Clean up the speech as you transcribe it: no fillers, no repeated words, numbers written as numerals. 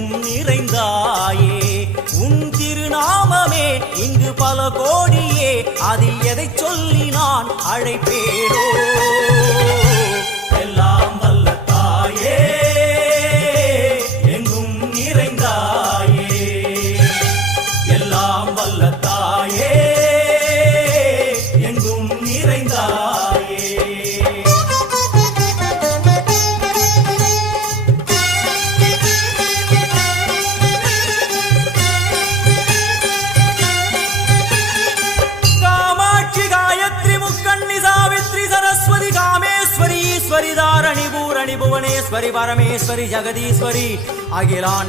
எங்கும் நிறைந்தாயே. உன் திருநாமமே இங்கு பல கோடியே, அதில் எதை சொல்லி நான் அழைப்பேனோ. எல்லாம் வல்ல தாயே, எங்கும் நிறைந்தாயே. எல்லாம் வல்ல தாயே, எங்கும் நிறைந்தாயே. ईश्वरी दारणी भूरणी भुवनेश्वरी परमेश्वरी जगदीश्वरी अखिलांडे